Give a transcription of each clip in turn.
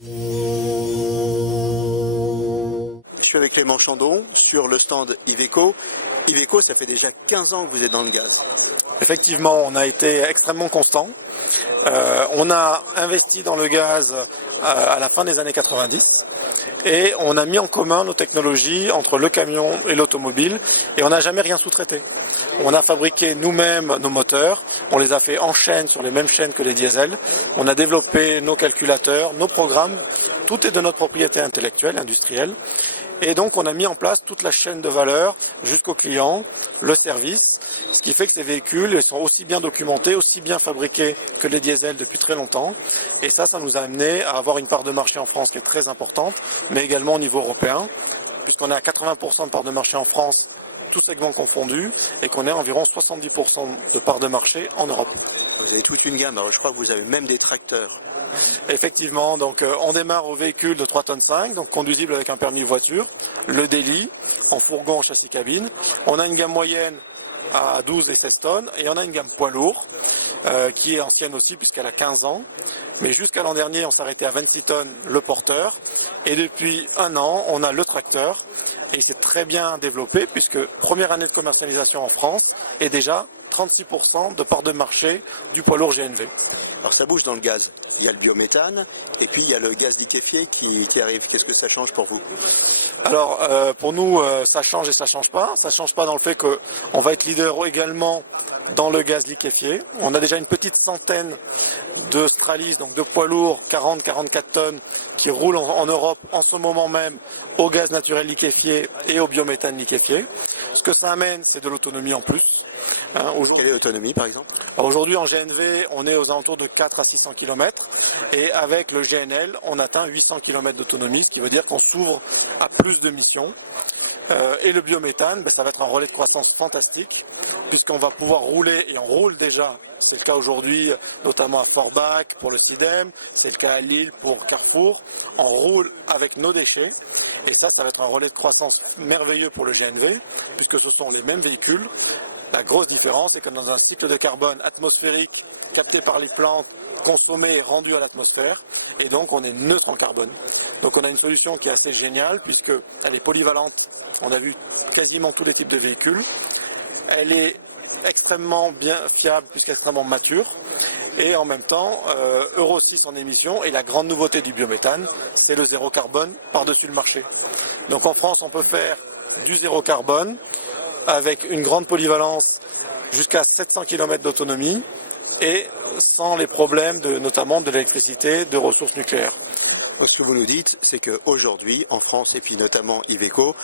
Je suis avec Clément Chandon sur le stand Iveco. Iveco, ça fait déjà 15 ans que vous êtes dans le gaz. Effectivement, on a été extrêmement constant. On a investi dans le gaz à la fin des années 90 et on a mis en commun nos technologies entre le camion et l'automobile et on n'a jamais rien sous-traité. On a fabriqué nous-mêmes nos moteurs, on les a fait en chaîne sur les mêmes chaînes que les diesels, on a développé nos calculateurs, nos programmes, tout est de notre propriété intellectuelle, industrielle. Et donc on a mis en place toute la chaîne de valeur jusqu'au client, le service, ce qui fait que ces véhicules sont aussi bien documentés, aussi bien fabriqués que les diesels depuis très longtemps. Et ça nous a amené à avoir une part de marché en France qui est très importante, mais également au niveau européen, puisqu'on est à 80% de part de marché en France, tous segments confondus, et qu'on est à environ 70% de part de marché en Europe. Vous avez toute une gamme, alors je crois que vous avez même des tracteurs. Effectivement, donc on démarre au véhicule de 3,5 tonnes, donc conduisible avec un permis voiture, le Daily, en fourgon, en châssis cabine. On a une gamme moyenne à 12 et 16 tonnes et on a une gamme poids lourd qui est ancienne aussi puisqu'elle a 15 ans. Mais jusqu'à l'an dernier, on s'arrêtait à 26 tonnes le porteur et depuis un an, on a le tracteur et il s'est très bien développé puisque première année de commercialisation en France et déjà 36% de part de marché du poids lourd GNV. Alors ça bouge dans le gaz. Il y a le biométhane et puis il y a le gaz liquéfié qui arrive. Qu'est-ce que ça change pour vous? Alors pour nous, ça change et ça change pas. Ça change pas dans le fait qu'on va être leader également dans le gaz liquéfié. On a déjà une petite centaine de Stralis, donc de poids lourds 40-44 tonnes qui roulent en Europe en ce moment même au gaz naturel liquéfié et au biométhane liquéfié. Ce que ça amène, c'est de l'autonomie en plus. Quelle est l'autonomie par exemple? Aujourd'hui en GNV, on est aux alentours de 4 à 600 km et avec le GNL, on atteint 800 km d'autonomie, ce qui veut dire qu'on s'ouvre à plus de missions. Et le biométhane, ça va être un relais de croissance fantastique puisqu'on va pouvoir rouler, et on roule déjà, c'est le cas aujourd'hui notamment à Forbach pour le CIDEM, c'est le cas à Lille pour Carrefour, on roule avec nos déchets et ça va être un relais de croissance merveilleux pour le GNV puisque ce sont les mêmes véhicules. La grosse différence, c'est que dans un cycle de carbone atmosphérique capté par les plantes, consommé et rendu à l'atmosphère, et donc on est neutre en carbone. Donc on a une solution qui est assez géniale, puisqu'elle est polyvalente, on a vu quasiment tous les types de véhicules, elle est extrêmement bien fiable, puisqu'extrêmement mature, et en même temps, Euro 6 en émission, et la grande nouveauté du biométhane, c'est le zéro carbone par-dessus le marché. Donc en France, on peut faire du zéro carbone, avec une grande polyvalence jusqu'à 700 km d'autonomie et sans les problèmes notamment de l'électricité, de ressources nucléaires. Ce que vous nous dites, c'est qu'aujourd'hui, en France et puis notamment Iveco,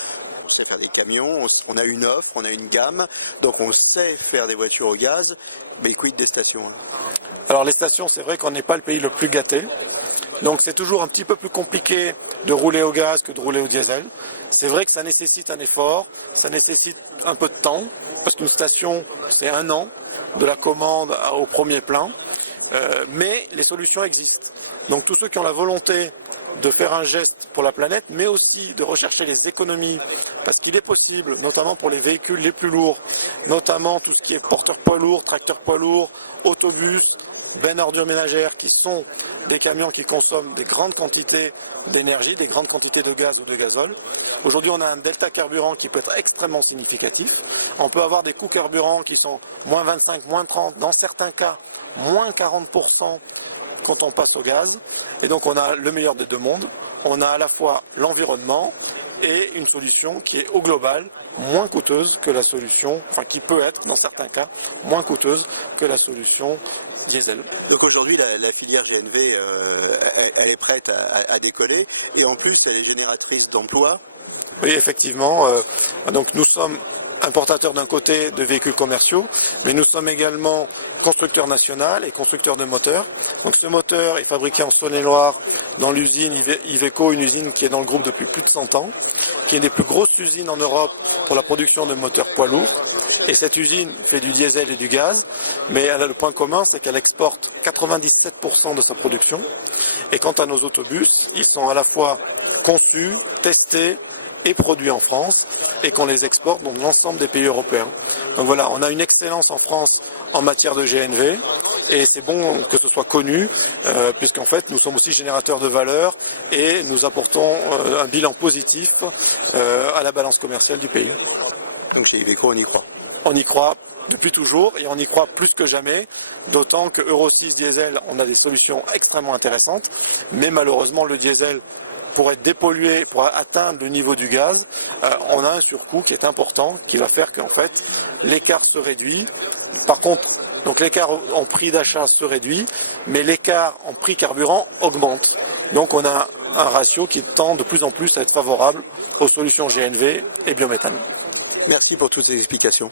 on sait faire des camions, on a une offre, on a une gamme, donc on sait faire des voitures au gaz, mais quid des stations? Alors les stations, c'est vrai qu'on n'est pas le pays le plus gâté, donc c'est toujours un petit peu plus compliqué de rouler au gaz que de rouler au diesel. C'est vrai que ça nécessite un effort, ça nécessite un peu de temps, parce qu'une station, c'est un an, de la commande au premier plein, mais les solutions existent. Donc tous ceux qui ont la volonté de faire un geste pour la planète, mais aussi de rechercher les économies, parce qu'il est possible, notamment pour les véhicules les plus lourds, notamment tout ce qui est porteur poids lourd, tracteur poids lourd, autobus, bennes ordures ménagères, qui sont des camions qui consomment des grandes quantités d'énergie, des grandes quantités de gaz ou de gazole. Aujourd'hui, on a un delta carburant qui peut être extrêmement significatif. On peut avoir des coûts carburants qui sont moins 25, moins 30, dans certains cas, moins 40% quand on passe au gaz. Et donc, on a le meilleur des deux mondes. On a à la fois l'environnement et une solution qui est au global moins coûteuse que la solution, enfin qui peut être dans certains cas moins coûteuse que la solution diesel. Donc aujourd'hui la filière GNV elle est prête à décoller et en plus elle est génératrice d'emplois. Oui, effectivement, donc nous sommes importateurs d'un côté de véhicules commerciaux, mais nous sommes également constructeurs national et constructeurs de moteurs. Donc ce moteur est fabriqué en Saône-et-Loire dans l'usine Iveco, une usine qui est dans le groupe depuis plus de 100 ans, qui est une des plus grosses usines en Europe pour la production de moteurs poids lourds. Et cette usine fait du diesel et du gaz, mais elle a le point commun, c'est qu'elle exporte 97% de sa production. Et quant à nos autobus, ils sont à la fois conçus, testés, et produits en France et qu'on les exporte dans l'ensemble des pays européens. Donc voilà, on a une excellence en France en matière de GNV et c'est bon que ce soit connu, puisqu'en fait nous sommes aussi générateurs de valeur et nous apportons un bilan positif à la balance commerciale du pays. Donc chez Iveco, on y croit. On y croit depuis toujours et on y croit plus que jamais, d'autant que Euro 6 diesel, on a des solutions extrêmement intéressantes, mais malheureusement le diesel, pour être dépollué, pour atteindre le niveau du gaz, on a un surcoût qui est important, qui va faire qu'en fait l'écart se réduit. Par contre, donc l'écart en prix d'achat se réduit, mais l'écart en prix carburant augmente. Donc on a un ratio qui tend de plus en plus à être favorable aux solutions GNV et biométhane. Merci pour toutes ces explications.